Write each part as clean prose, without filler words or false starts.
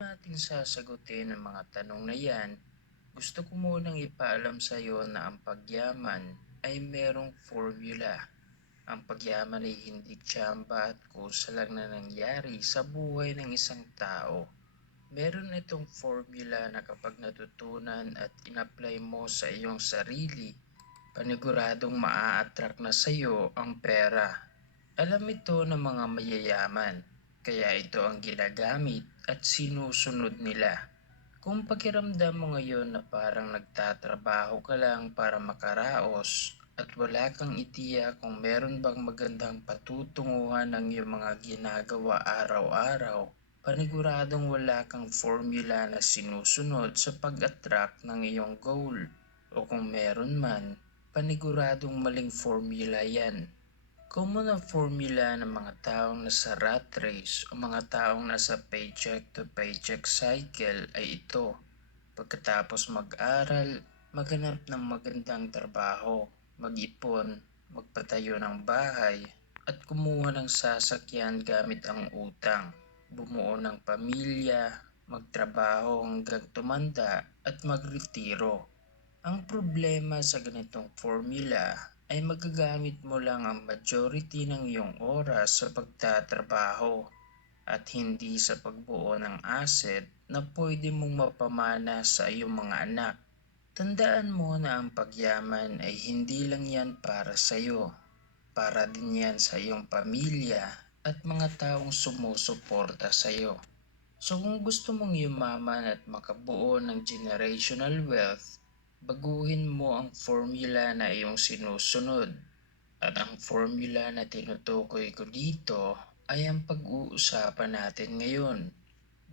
Natin sasagutin ang mga tanong na yan, gusto ko munang ipaalam sa iyo na ang pagyaman ay merong formula. Ang pagyaman ay hindi tiyamba at kusa lang na nangyari sa buhay ng isang tao. Meron itong formula na kapag natutunan at in-apply mo sa iyong sarili, paniguradong maa-attract na sa iyo ang pera. Alam ito ng mga mayayaman, kaya ito ang ginagamit at sinusunod nila. Kung pakiramdam mo ngayon na parang nagtatrabaho ka lang para makaraos at wala kang itiya kung meron bang magandang patutunguhan ng iyong mga ginagawa araw-araw, paniguradong wala kang formula na sinusunod sa pag-attract ng iyong goal. O kung meron man, paniguradong maling formula yan. Common na formula ng mga taong nasa rat race o mga taong nasa paycheck to paycheck cycle ay ito. Pagkatapos mag-aral, maghanap ng magandang trabaho, mag-ipon, magpatayo ng bahay, at kumuha ng sasakyan gamit ang utang, bumuo ng pamilya, magtrabaho hanggang tumanda at magretiro. Ang problema sa ganitong formula ay magagamit mo lang ang majority ng iyong oras sa pagtatrabaho at hindi sa pagbuo ng asset na pwede mong mapamana sa iyong mga anak. Tandaan mo na ang pagyaman ay hindi lang yan para sa iyo. Para din yan sa iyong pamilya at mga taong sumusuporta sa iyo. So kung gusto mong yumaman at makabuo ng generational wealth, baguhin mo ang formula na iyong sinusunod. At ang formula na tinutukoy ko dito ay ang pag-uusapan natin ngayon.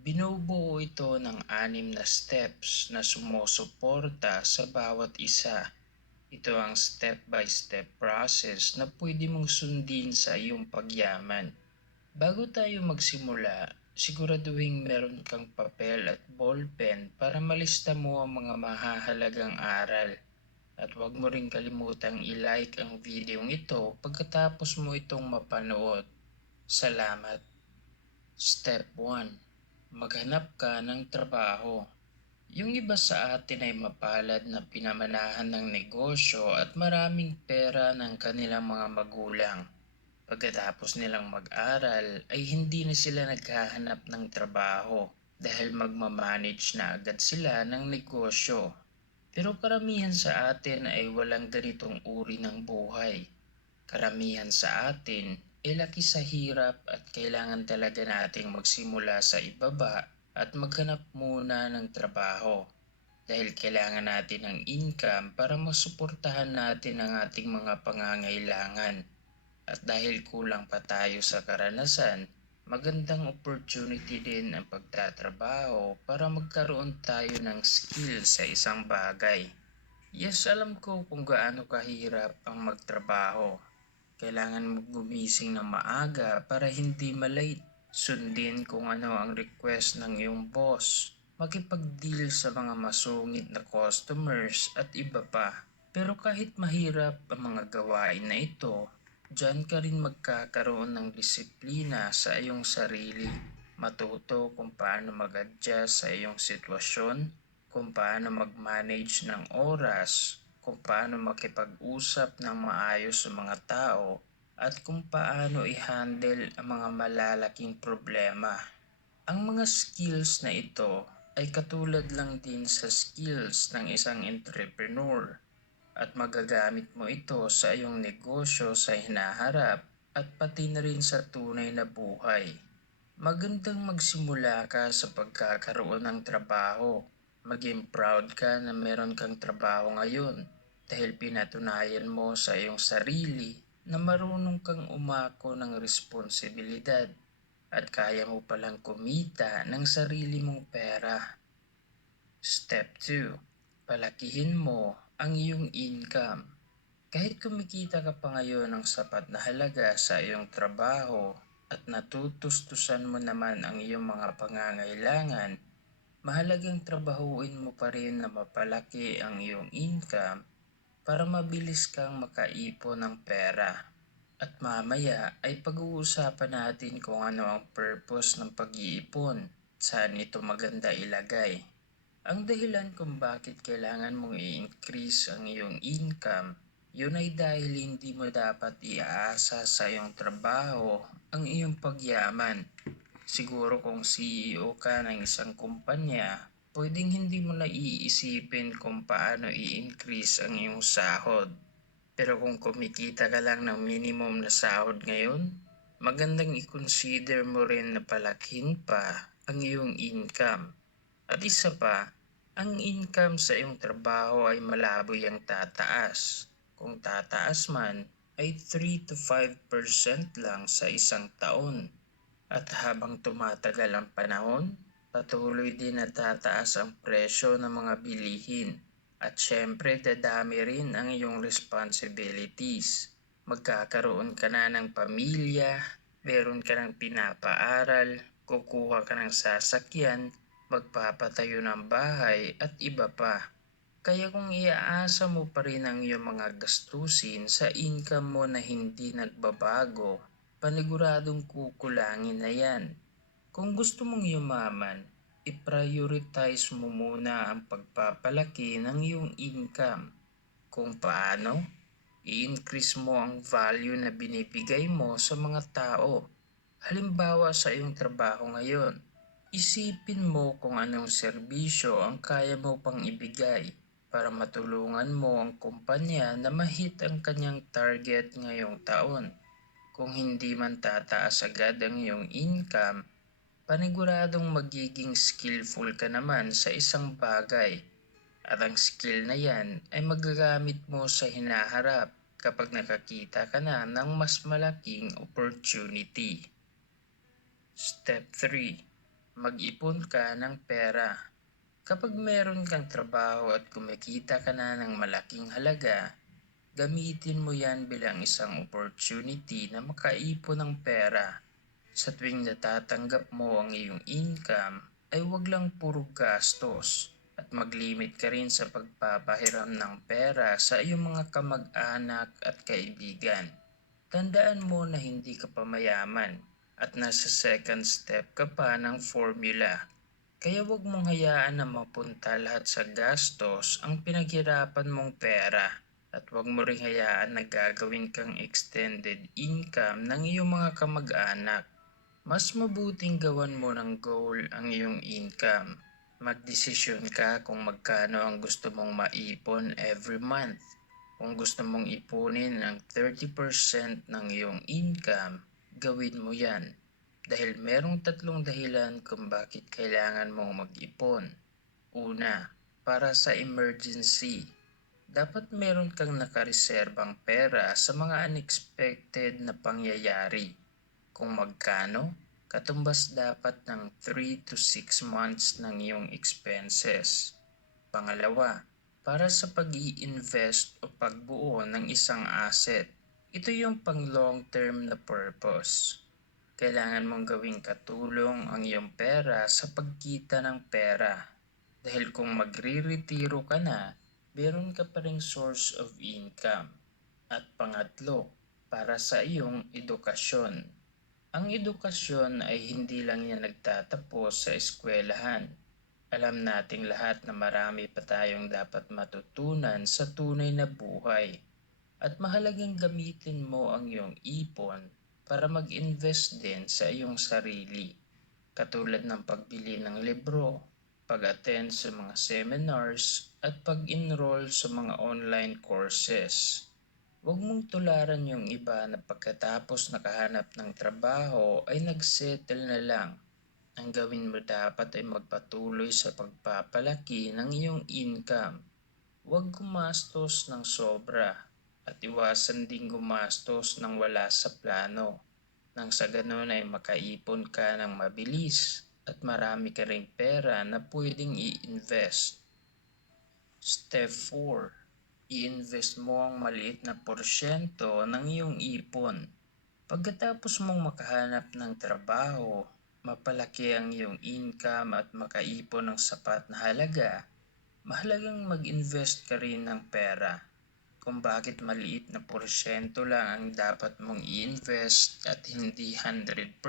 Binubuo ito ng 6 na steps na sumusuporta sa bawat isa. Ito ang step-by-step process na pwede mong sundin sa iyong pagyaman. Bago tayo magsimula, siguraduhin meron kang papel at ballpen para malista mo ang mga mahahalagang aral. At huwag mo rin kalimutang i-like ang video ito pagkatapos mo itong mapanood. Salamat! Step 1. Maghanap ka ng trabaho. Yung iba sa atin ay mapalad na pinamanahan ng negosyo at maraming pera ng kanilang mga magulang. Pagkatapos nilang mag-aral ay hindi na sila naghahanap ng trabaho dahil magmamanage na agad sila ng negosyo. Pero karamihan sa atin ay walang ganitong uri ng buhay. Karamihan sa atin ay laki sa hirap at kailangan talaga nating magsimula sa ibaba at maghanap muna ng trabaho. Dahil kailangan natin ng income para masuportahan natin ang ating mga pangangailangan. At dahil kulang pa tayo sa karanasan, magandang opportunity din ang pagtatrabaho para magkaroon tayo ng skill sa isang bagay. Yes, alam ko kung gaano kahirap ang magtrabaho. Kailangan mo gumising ng maaga para hindi malate. Sundin kung ano ang request ng iyong boss. Makipag-deal sa mga masungit na customers at iba pa. Pero kahit mahirap ang mga gawain na ito, diyan ka rin magkakaroon ng disiplina sa iyong sarili. Matuto kung paano mag-adjust sa iyong sitwasyon, kung paano mag-manage ng oras, kung paano makipag-usap ng maayos sa mga tao, at kung paano i-handle ang mga malalaking problema. Ang mga skills na ito ay katulad lang din sa skills ng isang entrepreneur at magagamit mo ito sa iyong negosyo sa hinaharap at pati na rin sa tunay na buhay. Magandang magsimula ka sa pagkakaroon ng trabaho. Maging proud ka na meron kang trabaho ngayon dahil pinatunayan mo sa iyong sarili na marunong kang umako ng responsibilidad at kaya mo palang kumita ng sarili mong pera. Step 2. Palakihin mo ang iyong income. Kahit kumikita ka pa ngayon ng sapat na halaga sa iyong trabaho at natutustusan mo naman ang iyong mga pangangailangan, mahalagang trabahuin mo pa rin na mapalaki ang iyong income para mabilis kang makaipon ng pera. At mamaya ay pag-uusapan natin kung ano ang purpose ng pag-iipon. saan ito maganda ilagay. Ang dahilan kung bakit kailangan mong i-increase ang iyong income, yun ay dahil hindi mo dapat iaasa sa iyong trabaho ang iyong pagyaman. Siguro kung CEO ka ng isang kumpanya, pwedeng hindi mo na iisipin kung paano i-increase ang iyong sahod. Pero kung kumikita ka lang ng minimum na sahod ngayon, magandang i-consider mo rin na palakihin pa ang iyong income. At isa pa, ang income sa iyong trabaho ay malabo yang tataas. Kung tataas man, ay 3 to 5% lang sa isang taon. At habang tumatagal ang panahon, patuloy din na tataas ang presyo ng mga bilihin. At syempre dadami rin ang iyong responsibilities. Magkakaroon ka na ng pamilya, meron ka ng pinapaaral, kukuha ka ng sasakyan, magpapatayo ng bahay at iba pa. Kaya kung iaasa mo pa rin ang iyong mga gastusin sa income mo na hindi nagbabago, paniguradong kukulangin na yan. Kung gusto mong yumaman, i-prioritize mo muna ang pagpapalaki ng iyong income. Kung paano, i-increase mo ang value na binibigay mo sa mga tao. Halimbawa sa iyong trabaho ngayon, isipin mo kung anong serbisyo ang kaya mo pang ibigay para matulungan mo ang kumpanya na ma-hit ang kanyang target ngayong taon. Kung hindi man tataas agad ang iyong income, paniguradong magiging skillful ka naman sa isang bagay at ang skill na yan ay magagamit mo sa hinaharap kapag nakakita ka na ng mas malaking opportunity. Step 3. Mag-ipon ka ng pera. Kapag meron kang trabaho at kumikita ka na ng malaking halaga, gamitin mo yan bilang isang opportunity na makaipon ng pera. Sa tuwing natatanggap mo ang iyong income, ay wag lang puro gastos at mag-limit ka rin sa pagpapahiram ng pera sa iyong mga kamag-anak at kaibigan. Tandaan mo na hindi ka pa mayaman at nasa second step ka pa ng formula. Kaya wag mong hayaan na mapunta lahat sa gastos ang pinaghirapan mong pera at wag mo ring hayaan na gagawin kang extended income ng iyong mga kamag-anak. Mas mabuting gawan mo ng goal ang iyong income. Magdesisyon ka kung magkano ang gusto mong maipon every month. Kung gusto mong ipunin ang 30% ng iyong income, gawin mo yan. Dahil merong tatlong dahilan kung bakit kailangan mong mag-ipon. Una, para sa emergency. Dapat meron kang nakareserbang pera sa mga unexpected na pangyayari. Kung magkano, katumbas dapat ng 3 to 6 months ng iyong expenses. Pangalawa, para sa pag-i-invest o pagbuo ng isang asset. Ito yung pang long term na purpose. Kailangan mong gawing katulong ang iyong pera sa pagkita ng pera. Dahil kung magre-retiro ka na, meron ka pa ring source of income. At pangatlo, para sa iyong edukasyon. Ang edukasyon ay hindi lang yan nagtatapos sa eskwelahan. Alam nating lahat na marami pa tayong dapat matutunan sa tunay na buhay. At mahalagang gamitin mo ang iyong ipon para mag-invest din sa iyong sarili. Katulad ng pagbili ng libro, pag-attend sa mga seminars, at pag-enroll sa mga online courses. Huwag mong tularan yung iba na pagkatapos nakahanap ng trabaho ay nagsettle na lang. Ang gawin mo dapat ay magpatuloy sa pagpapalaki ng iyong income. Huwag gumastos ng sobra at iwasan ding gumastos ng wala sa plano. Nang sa ganun ay makaipon ka ng mabilis at marami ka ring pera na pwedeng i-invest. Step 4. I-invest mo ang maliit na porsyento ng iyong ipon. Pagkatapos mong makahanap ng trabaho, mapalaki ang iyong income at makaipon ng sapat na halaga, mahalagang mag-invest ka rin ng pera. Kung bakit maliit na porsyento lang ang dapat mong i-invest at hindi 100%,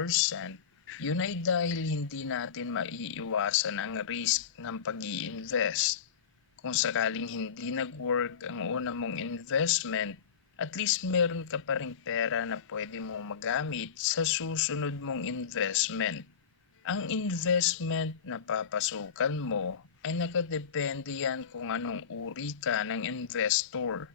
Yun ay dahil hindi natin maiiwasan ang risk ng pag-i-invest. Kung sakaling hindi nag-work ang una mong investment, at least meron ka pa ring pera na pwede mong magamit sa susunod mong investment. Ang investment na papasukan mo ay nakadepende yan kung anong uri ka ng investor.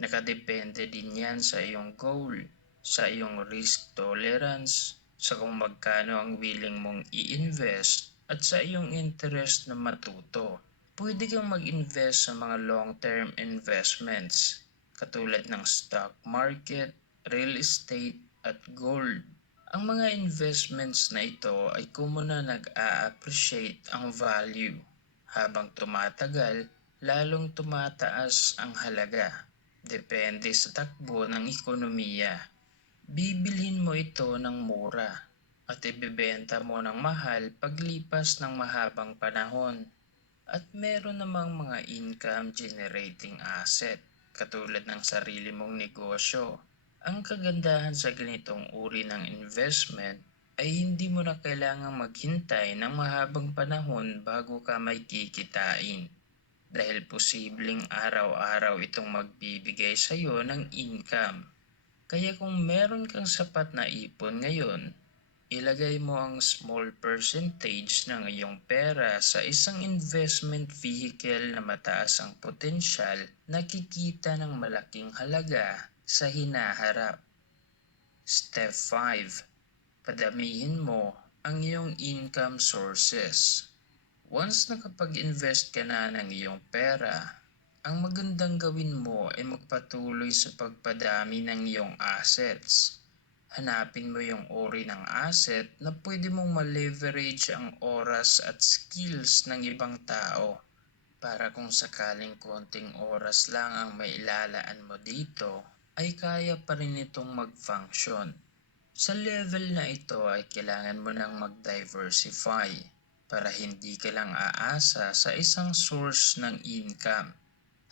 Nakadepende din yan sa iyong goal, sa iyong risk tolerance, sa kung magkano ang willing mong i-invest, at sa iyong interest na matuto. Pwede kang mag-invest sa mga long-term investments, katulad ng stock market, real estate, at gold. Ang mga investments na ito ay kumuna nag-a-appreciate ang value. Habang tumatagal, lalong tumataas ang halaga. Depende sa takbo ng ekonomiya. Bibilhin mo ito ng mura at ibebenta mo ng mahal paglipas ng mahabang panahon. At meron namang mga income generating asset katulad ng sarili mong negosyo. Ang kagandahan sa ganitong uri ng investment ay hindi mo na kailangang maghintay ng mahabang panahon bago ka may kikitain. Dahil posibleng araw-araw itong magbibigay sa iyo ng income. Kaya kung meron kang sapat na ipon ngayon, ilagay mo ang small percentage ng iyong pera sa isang investment vehicle na mataas ang potensyal na kikita ng malaking halaga sa hinaharap. Step 5. Padamihin mo ang iyong income sources. Once nakapag-invest ka na ng iyong pera, ang magandang gawin mo ay magpatuloy sa pagpadami ng iyong assets. Hanapin mo yung uri ng asset na pwede mong ma-leverage ang oras at skills ng ibang tao para kung sakaling konting oras lang ang mailalaan mo dito, ay kaya pa rin itong mag-function. Sa level na ito ay kailangan mo nang mag-diversify para hindi ka lang aasa sa isang source ng income.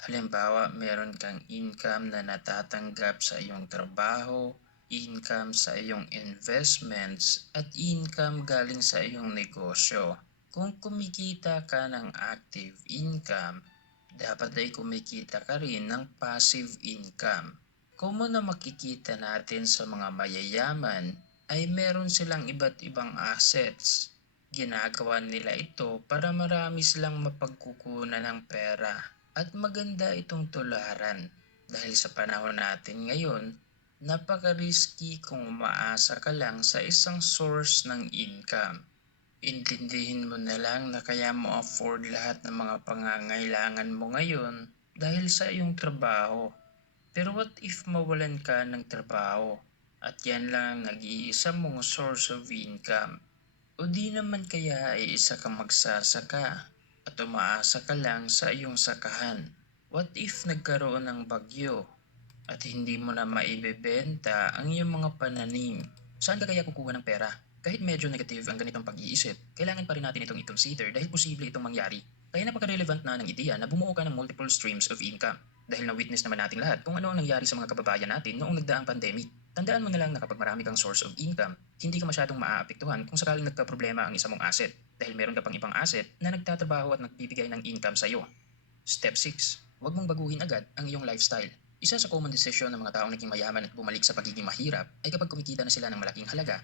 Halimbawa, meron kang income na natatanggap sa iyong trabaho, income sa iyong investments, at income galing sa iyong negosyo. Kung kumikita ka ng active income, dapat ay kumikita ka rin ng passive income. Common na makikita natin sa mga mayayaman ay meron silang iba't ibang assets. Ginagawa nila ito para marami silang mapagkukunan ng pera at maganda itong tularan dahil sa panahon natin ngayon, napaka-risky kung umaasa ka lang sa isang source ng income. Intindihin mo na lang na kaya mo afford lahat ng mga pangangailangan mo ngayon dahil sa iyong trabaho. Pero what if mawalan ka ng trabaho at yan lang ang nag-iisa mong source of income? O di naman kaya ay isa kang magsasaka at umaasa ka lang sa iyong sakahan? What if nagkaroon ng bagyo at hindi mo na maibebenta ang iyong mga pananim? Saan ka kaya kukuha ng pera? Kahit medyo negative ang ganitong pag-iisip, kailangan pa rin natin itong i-consider dahil posible itong mangyari. Kaya napaka-relevant na ng ideya na bumuo ka ng multiple streams of income. Dahil na-witness naman natin lahat kung ano ang nangyari sa mga kababayan natin noong nagdaang pandemic. Tandaan mo na lang na kapag marami kang source of income, hindi ka masyadong maaapektuhan kung sakaling nagka-problema ang isa mong asset dahil meron ka pang ibang asset na nagtatrabaho at nagbibigay ng income sa iyo. Step 6. Huwag mong baguhin agad ang iyong lifestyle. Isa sa common decision ng mga taong naging mayaman at bumalik sa pagiging mahirap ay kapag kumikita na sila ng malaking halaga,